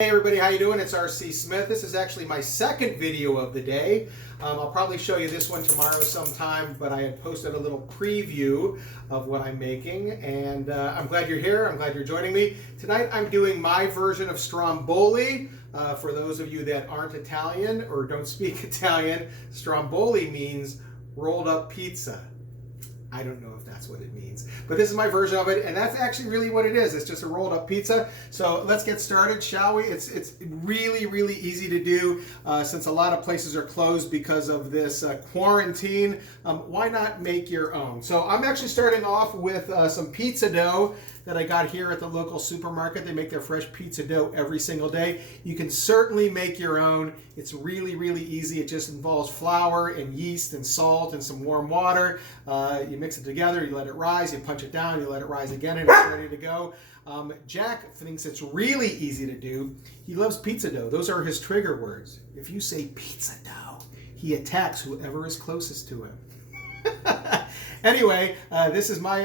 Hey everybody, how you doing? It's R.C. Smith. This is actually my second video of the day. I'll probably show you this one tomorrow sometime, but I had posted a little preview of what I'm making, and I'm glad you're here. I'm glad you're joining me. Tonight I'm doing my version of stromboli. For those of you that aren't Italian or don't speak Italian, stromboli means rolled up pizza. I don't know if that's what it means, but this is my version of it, and that's actually really what it is. It's just a rolled up pizza. So let's get started, shall we? It's really easy to do since a lot of places are closed because of this quarantine. Why not make your own? So I'm actually starting off with some pizza dough that I got here at the local supermarket. They make their fresh pizza dough every single day. You can certainly make your own. It's really easy. It just involves flour and yeast and salt and some warm water. You mix it together, you let it rise, you punch it down, you let it rise again, and it's ready to go. Jack thinks it's really easy to do. He loves pizza dough. Those are his trigger words. If you say pizza dough, he attacks whoever is closest to him. Anyway, this is my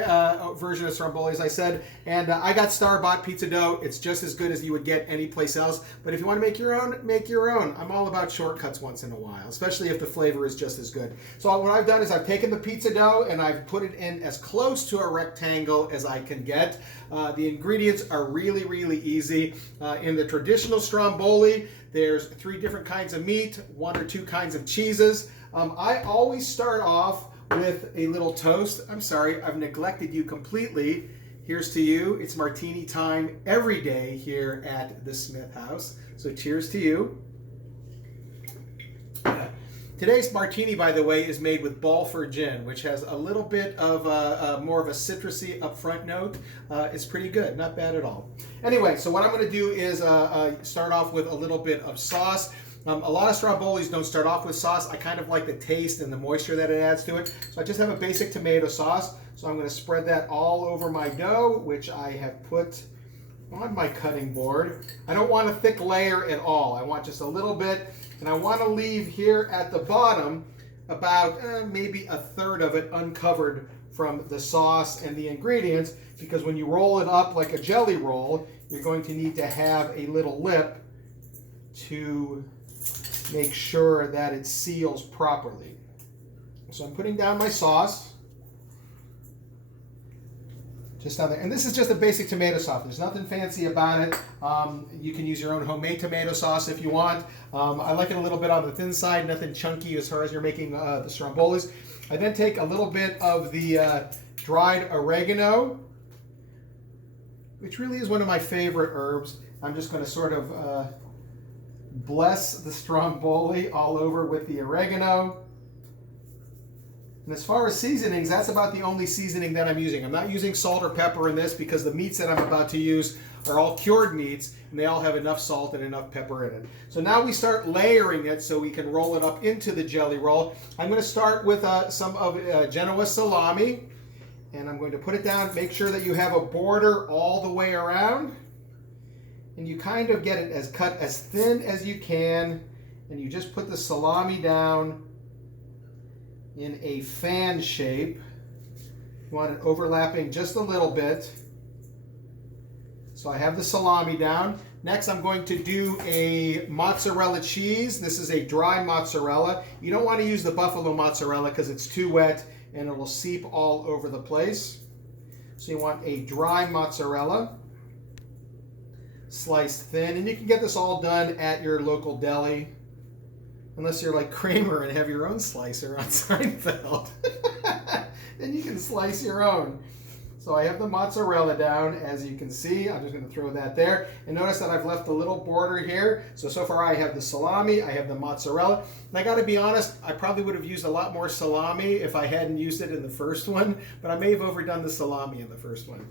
version of stromboli, as I said, and I got store-bought pizza dough. It's just as good as you would get anyplace else, but if you want to make your own, make your own. I'm all about shortcuts once in a while, especially if the flavor is just as good. So what I've done is I've taken the pizza dough and I've put it in as close to a rectangle as I can get. The ingredients are really easy. In the traditional stromboli, there's 3 different kinds of meat, 1 or 2 kinds of cheeses. I always start off with a little toast. I'm sorry, I've neglected you completely. Here's to you. It's martini time every day here at the Smith House. So cheers to you. Today's martini, by the way, is made with Balfour gin, which has a little bit of more of a citrusy upfront note. It's pretty good, not bad at all. Anyway, so what I'm going to do is start off with a little bit of sauce. A lot of strombolis don't start off with sauce. I kind of like the taste and the moisture that it adds to it. So I just have a basic tomato sauce. So I'm going to spread that all over my dough, which I have put on my cutting board. I don't want a thick layer at all. I want just a little bit. And I want to leave here at the bottom about maybe a third of it uncovered from the sauce and the ingredients, because when you roll it up like a jelly roll, you're going to need to have a little lip to make sure that it seals properly. So I'm putting down my sauce just down there, and this is just a basic tomato sauce. There's nothing fancy about it. You can use your own homemade tomato sauce if you want. I like it a little bit on the thin side, nothing chunky as far as you're making the strombolis. I then take a little bit of the dried oregano, which really is one of my favorite herbs. I'm just going to sort of bless the stromboli all over with the oregano. And as far as seasonings, that's about the only seasoning that I'm using. I'm not using salt or pepper in this because the meats that I'm about to use are all cured meats, and they all have enough salt and enough pepper in it. So now we start layering it so we can roll it up into the jelly roll. I'm going to start with some of Genoa salami, and I'm going to put it down. Make sure that you have a border all the way around, and you kind of get it as cut as thin as you can, and you just put the salami down in a fan shape. You want it overlapping just a little bit. So I have the salami down. Next I'm going to do a mozzarella cheese. This is a dry mozzarella. You don't want to use the buffalo mozzarella because it's too wet and it will seep all over the place. So you want a dry mozzarella, sliced thin, and you can get this all done at your local deli, unless you're like Kramer and have your own slicer on Seinfeld. Then you can slice your own. So I have the mozzarella down, as you can see. I'm just going to throw that there. And notice that I've left a little border here. So far I have the salami, I have the mozzarella. And I got to be honest, I probably would have used a lot more salami if I hadn't used it in the first one, but I may have overdone the salami in the first one.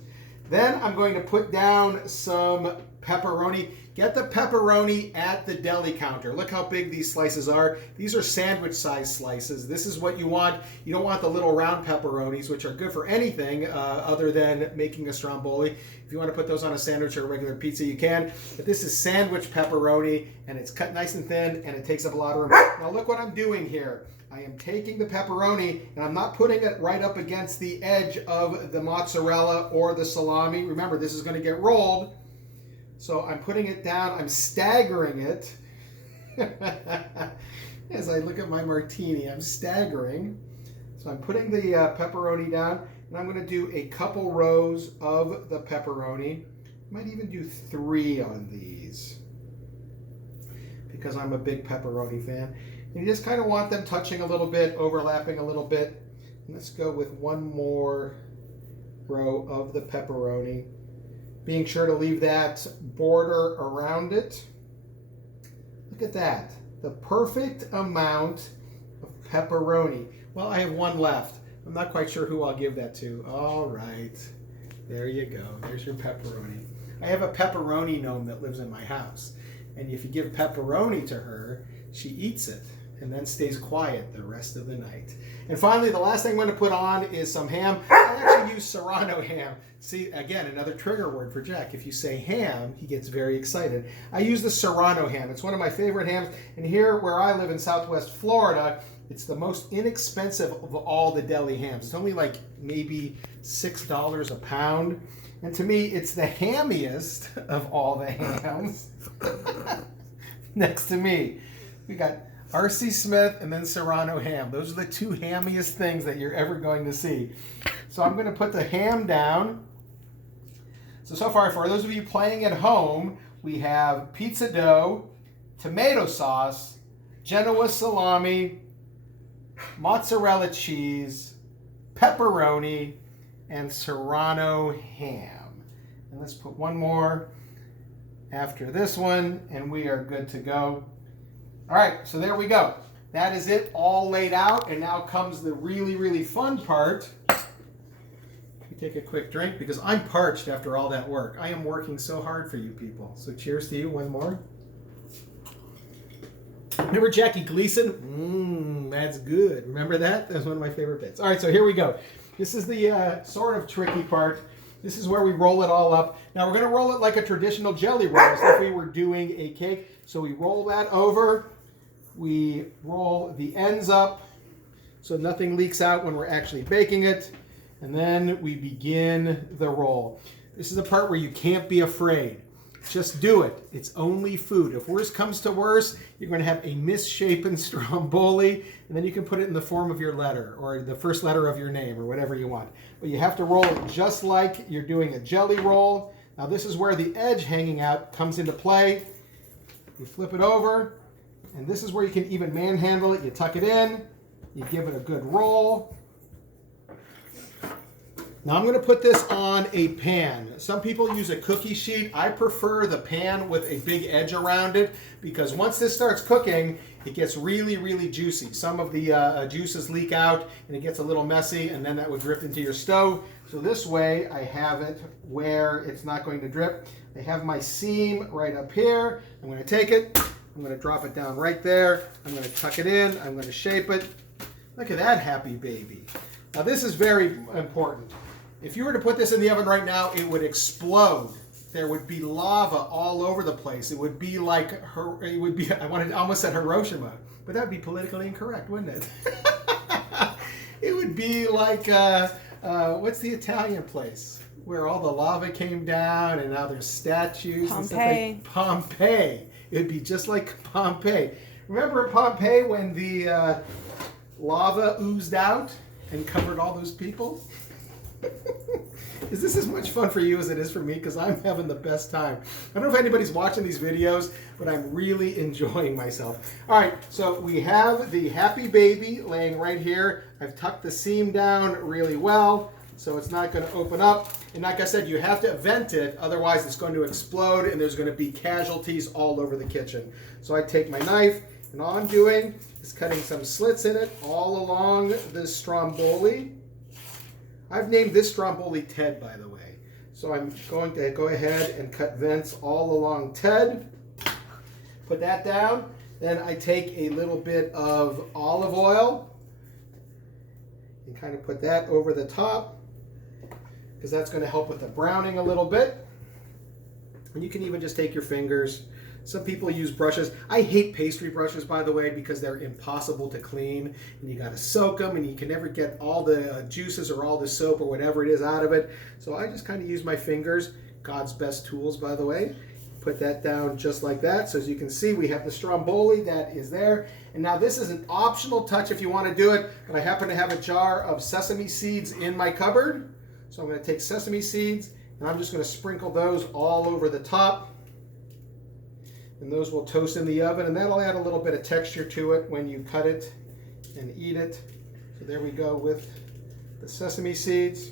Then I'm going to put down some pepperoni. Get the pepperoni at the deli counter. Look how big these slices are. These are sandwich size slices. This is what you want. You don't want the little round pepperonis, which are good for anything other than making a stromboli. If you want to put those on a sandwich or a regular pizza, you can. But this is sandwich pepperoni, and it's cut nice and thin, and it takes up a lot of room. Now look what I'm doing here. I am taking the pepperoni and I'm not putting it right up against the edge of the mozzarella or the salami. Remember, this is going to get rolled. So I'm putting it down, I'm staggering it. As I look at my martini, I'm staggering. So I'm putting the pepperoni down, and I'm going to do a couple rows of the pepperoni. Might even do 3 on these because I'm a big pepperoni fan. And you just kind of want them touching a little bit, overlapping a little bit. And let's go with 1 more row of the pepperoni, being sure to leave that border around it. Look at that, the perfect amount of pepperoni. Well, I have 1 left. I'm not quite sure who I'll give that to. All right, there you go. There's your pepperoni. I have a pepperoni gnome that lives in my house. And if you give pepperoni to her, she eats it and then stays quiet the rest of the night. And finally, the last thing I'm going to put on is some ham. I actually use Serrano ham. See, again, another trigger word for Jack. If you say ham, he gets very excited. I use the Serrano ham. It's one of my favorite hams. And here, where I live in Southwest Florida, it's the most inexpensive of all the deli hams. It's only like maybe $6 a pound. And to me, it's the hammiest of all the hams. Next to me, we got R.C. Smith and then Serrano ham. Those are the 2 hammiest things that you're ever going to see. So I'm going to put the ham down. So far, for those of you playing at home, we have pizza dough, tomato sauce, Genoa salami, mozzarella cheese, pepperoni, and Serrano ham. And let's put 1 more after this one, and we are good to go. All right, so there we go. That is it, all laid out, and now comes the really, really fun part. Let me take a quick drink because I'm parched after all that work. I am working so hard for you people. So cheers to you, 1 more. Remember Jackie Gleason? That's good. Remember that? That's one of my favorite bits. All right, so here we go. This is the sort of tricky part. This is where we roll it all up. Now we're going to roll it like a traditional jelly roll, as if we were doing a cake. So we roll that over. We roll the ends up so nothing leaks out when we're actually baking it. And then we begin the roll. This is the part where you can't be afraid. Just do it. It's only food. If worse comes to worse, you're going to have a misshapen stromboli, and then you can put it in the form of your letter or the first letter of your name or whatever you want. But you have to roll it just like you're doing a jelly roll. Now this is where the edge hanging out comes into play. You flip it over, and this is where you can even manhandle it. You tuck it in, you give it a good roll. Now I'm going to put this on a pan. Some people use a cookie sheet. I prefer the pan with a big edge around it because once this starts cooking, it gets really, really juicy. Some of the juices leak out and it gets a little messy, and then that would drip into your stove. So this way I have it where it's not going to drip. I have my seam right up here. I'm going to take it. I'm going to drop it down right there. I'm going to tuck it in. I'm going to shape it. Look at that happy baby. Now this is very important. If you were to put this in the oven right now, it would explode. There would be lava all over the place. It would be like, I almost said Hiroshima, but that would be politically incorrect, wouldn't it? It would be like, what's the Italian place where all the lava came down and now there's statues? Pompeii. And stuff like Pompeii. It would be just like Pompeii. Remember Pompeii when the lava oozed out and covered all those people? Is this as much fun for you as it is for me? Because I'm having the best time. I don't know if anybody's watching these videos, but I'm really enjoying myself. All right, so we have the happy baby laying right here. I've tucked the seam down really well, so it's not going to open up. And like I said, you have to vent it, otherwise it's going to explode and there's going to be casualties all over the kitchen. So I take my knife, and all I'm doing is cutting some slits in it all along the stromboli. I've named this stromboli Ted, by the way. So I'm going to go ahead and cut vents all along Ted. Put that down. Then I take a little bit of olive oil and kind of put that over the top because that's going to help with the browning a little bit. And you can even just take your fingers. Some people use brushes. I hate pastry brushes, by the way, because they're impossible to clean. And you got to soak them, and you can never get all the juices or all the soap or whatever it is out of it. So I just kind of use my fingers. God's best tools, by the way. Put that down just like that. So as you can see, we have the stromboli that is there. And now this is an optional touch if you want to do it, but I happen to have a jar of sesame seeds in my cupboard. So I'm going to take sesame seeds and I'm just going to sprinkle those all over the top. And those will toast in the oven, and that'll add a little bit of texture to it when you cut it and eat it. So there we go with the sesame seeds.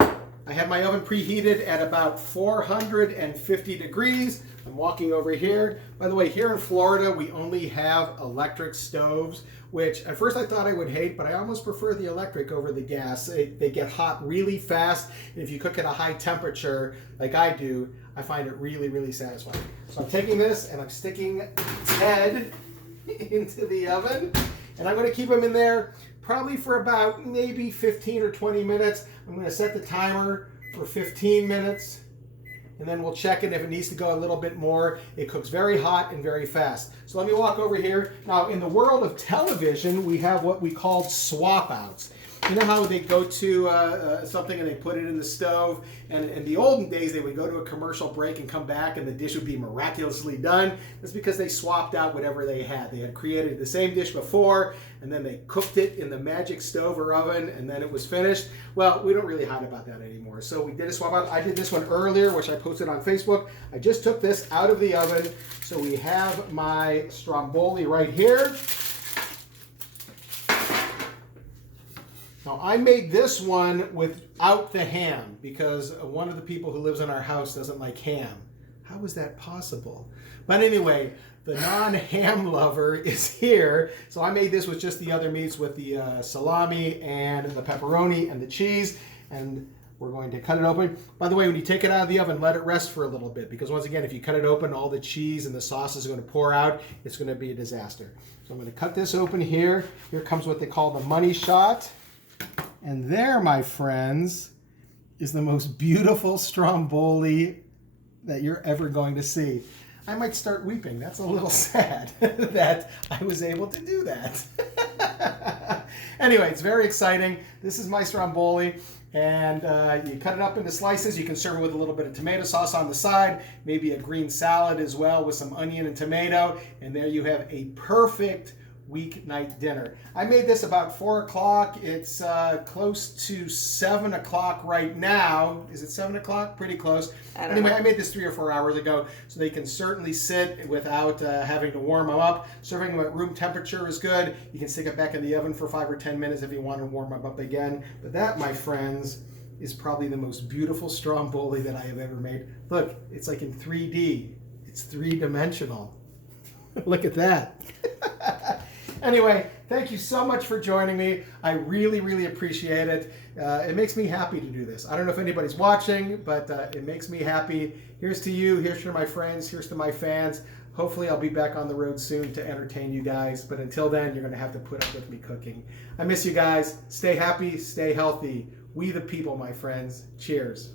I have my oven preheated at about 450 degrees. I'm walking over here. By the way, here in Florida, we only have electric stoves, which at first I thought I would hate, but I almost prefer the electric over the gas. They get hot really fast, and if you cook at a high temperature, like I do, I find it really, really satisfying. So I'm taking this and I'm sticking its head into the oven, and I'm going to keep them in there probably for about maybe 15 or 20 minutes. I'm going to set the timer for 15 minutes, and then we'll check it if it needs to go a little bit more. It cooks very hot and very fast. So let me walk over here. Now, in the world of television, we have what we call swap outs. You know how they go to something and they put it in the stove, and in the olden days they would go to a commercial break and come back and the dish would be miraculously done. That's because they swapped out whatever they had. They had created the same dish before and then they cooked it in the magic stove or oven and then it was finished. Well, we don't really hide about that anymore. So we did a swap out. I did this one earlier, which I posted on Facebook. I just took this out of the oven. So we have my stromboli right here. Now, I made this one without the ham because one of the people who lives in our house doesn't like ham. How is that possible? But anyway, the non-ham lover is here. So I made this with just the other meats, with the salami and the pepperoni and the cheese. And we're going to cut it open. By the way, when you take it out of the oven, let it rest for a little bit, because once again, if you cut it open, all the cheese and the sauce is going to pour out. It's going to be a disaster. So I'm going to cut this open here. Here comes what they call the money shot. And there, my friends, is the most beautiful stromboli that you're ever going to see. I might start weeping. That's a little sad that I was able to do that. Anyway, it's very exciting. This is my stromboli, and you cut it up into slices. You can serve it with a little bit of tomato sauce on the side, maybe a green salad as well with some onion and tomato, and there you have a perfect weeknight dinner. I made this about 4 o'clock. It's close to 7 o'clock right now. Is it 7 o'clock? Pretty close. Anyway, I made this 3 or 4 hours ago, so they can certainly sit without having to warm them up. Serving them at room temperature is good. You can stick it back in the oven for 5 or 10 minutes if you want to warm them up again. But that, my friends, is probably the most beautiful stromboli that I have ever made. Look, it's like in 3D. It's three-dimensional. Look at that. Anyway, thank you so much for joining me. I really, really appreciate it. It makes me happy to do this. I don't know if anybody's watching, but it makes me happy. Here's to you. Here's to my friends. Here's to my fans. Hopefully, I'll be back on the road soon to entertain you guys. But until then, you're going to have to put up with me cooking. I miss you guys. Stay happy. Stay healthy. We the people, my friends. Cheers.